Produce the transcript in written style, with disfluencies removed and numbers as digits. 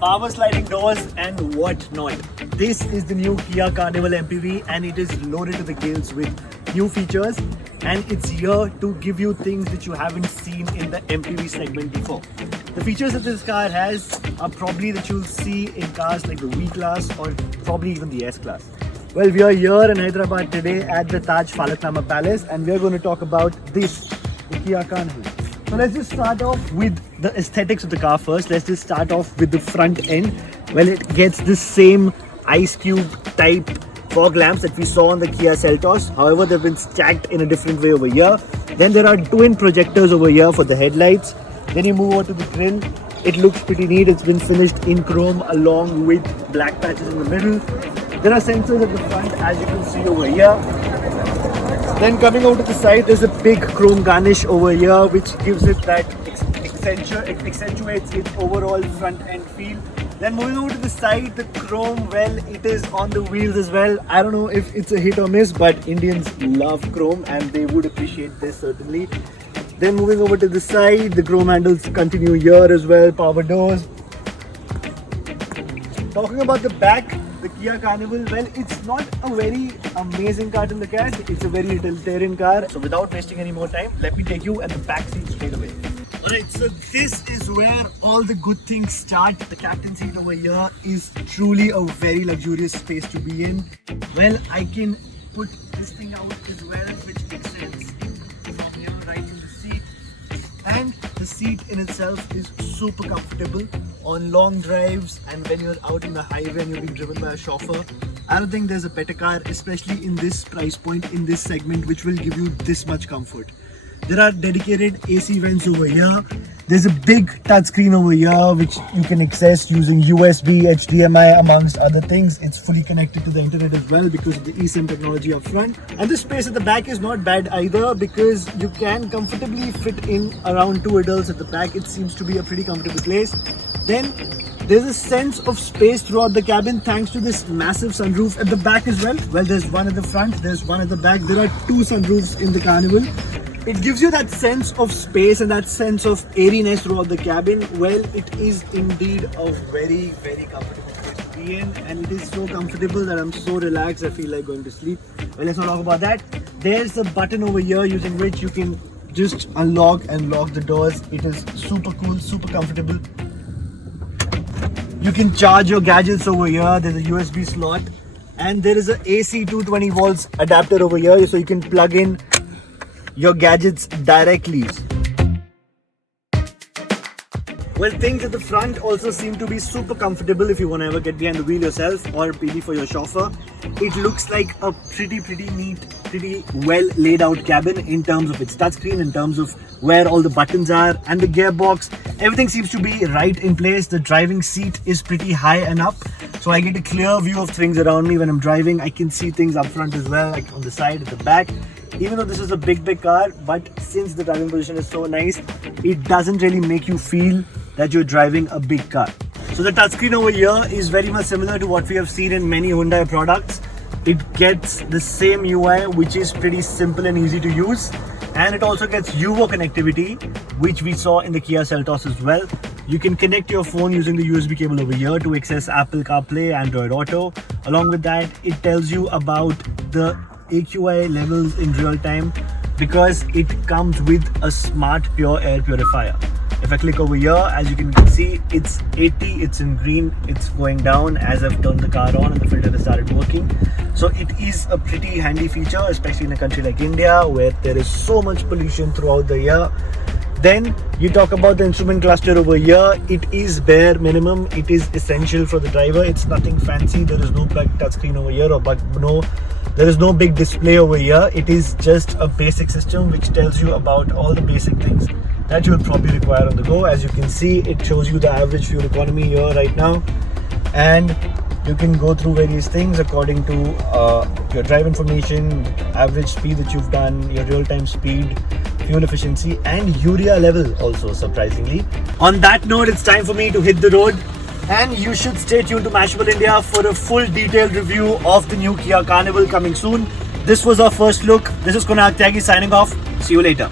Power sliding doors and what not. This is the new Kia Carnival MPV and it is loaded to the gills with new features, and it's here to give you things that you haven't seen in the MPV segment before. The features that this car has are probably that you'll see in cars like the V-Class or probably even the S-Class. Well, we are here in Hyderabad today at the Taj Falaknama Palace and we are going to talk about this, the Kia Carnival. So let's just start off with the aesthetics of the car first. Let's just start off with the front end. Well, it gets the same ice cube type fog lamps that we saw on the Kia Seltos. However, they've been stacked in a different way over here. Then there are twin projectors over here for the headlights. Then you move over to the grille. It looks pretty neat. It's been finished in chrome along with black patches in the middle. There are sensors at the front, as you can see over here. Then coming over to the side, there's a big chrome garnish over here, which gives it that accentuates its overall front end feel. Then moving over to the side, the chrome, well, it is on the wheels as well. I don't know if it's a hit or miss, but Indians love chrome and they would appreciate this certainly. Then moving over to the side, the chrome handles continue here as well, power doors. Talking about the back, the Kia Carnival, well, it's not a very amazing car to look at. It's a very utilitarian car. So without wasting any more time, let me take you at the back seat straight away. Alright, so this is where all the good things start. The captain seat over here is truly a very luxurious space to be in. Well, I can put this thing out as well, which extends from here right in the seat. And the seat in itself is super comfortable on long drives and when you're out in the highway and you're being driven by a chauffeur. I don't think there's a better car, especially in this price point, in this segment, which will give you this much comfort. There are dedicated AC vents over here. There's a big touchscreen over here which you can access using USB, HDMI amongst other things. It's fully connected to the internet as well because of the eSIM technology up front. And the space at the back is not bad either because you can comfortably fit in around 2 adults at the back. It seems to be a pretty comfortable place. Then there's a sense of space throughout the cabin thanks to this massive sunroof at the back as well. Well, there's one at the front, there's one at the back. There are 2 sunroofs in the Carnival. It gives you that sense of space and that sense of airiness throughout the cabin. Well, it is indeed a very, very comfortable place to be in, and it is so comfortable that I'm so relaxed I feel like going to sleep. Well, let's not talk about that. There's a button over here using which you can just unlock and lock the doors. It is super cool, super comfortable. You can charge your gadgets over here. There's a USB slot and there is a AC 220 volts adapter over here, so you can plug in your gadgets directly. Well, things at the front also seem to be super comfortable if you want to ever get behind the wheel yourself or maybe for your chauffeur. It looks like a pretty neat, pretty well laid out cabin in terms of its touchscreen, in terms of where all the buttons are and the gearbox. Everything seems to be right in place. The driving seat is pretty high and up, so I get a clear view of things around me when I'm driving. I can see things up front as well, like on the side, at the back. Even though this is a big car, but since the driving position is so nice, it doesn't really make you feel that you're driving a big car. So the touchscreen over here is very much similar to what we have seen in many Hyundai products. It gets the same UI, which is pretty simple and easy to use. And it also gets UVO connectivity, which we saw in the Kia Seltos as well. You can connect your phone using the USB cable over here to access Apple CarPlay, Android Auto. Along with that, it tells you about the AQI levels in real time because it comes with a smart pure air purifier. If I click over here, as you can see, it's 80, it's in green, it's going down as I've turned the car on and the filter has started working. So it is a pretty handy feature, especially in a country like India where there is so much pollution throughout the year. Then you talk about the instrument cluster over here. It is bare minimum. It is essential for the driver. It's nothing fancy. There is no touchscreen over here there is no big display over here. It is just a basic system which tells you about all the basic things that you will probably require on the go. As you can see, it shows you the average fuel economy here right now, and you can go through various things according to your drive information, average speed that you've done, your real-time speed, fuel efficiency, and urea level also, surprisingly. On that note, it's time for me to hit the road, and you should stay tuned to Mashable India for a full detailed review of the new Kia Carnival coming soon. This was our first look. This is Kunal Tyagi signing off. See you later.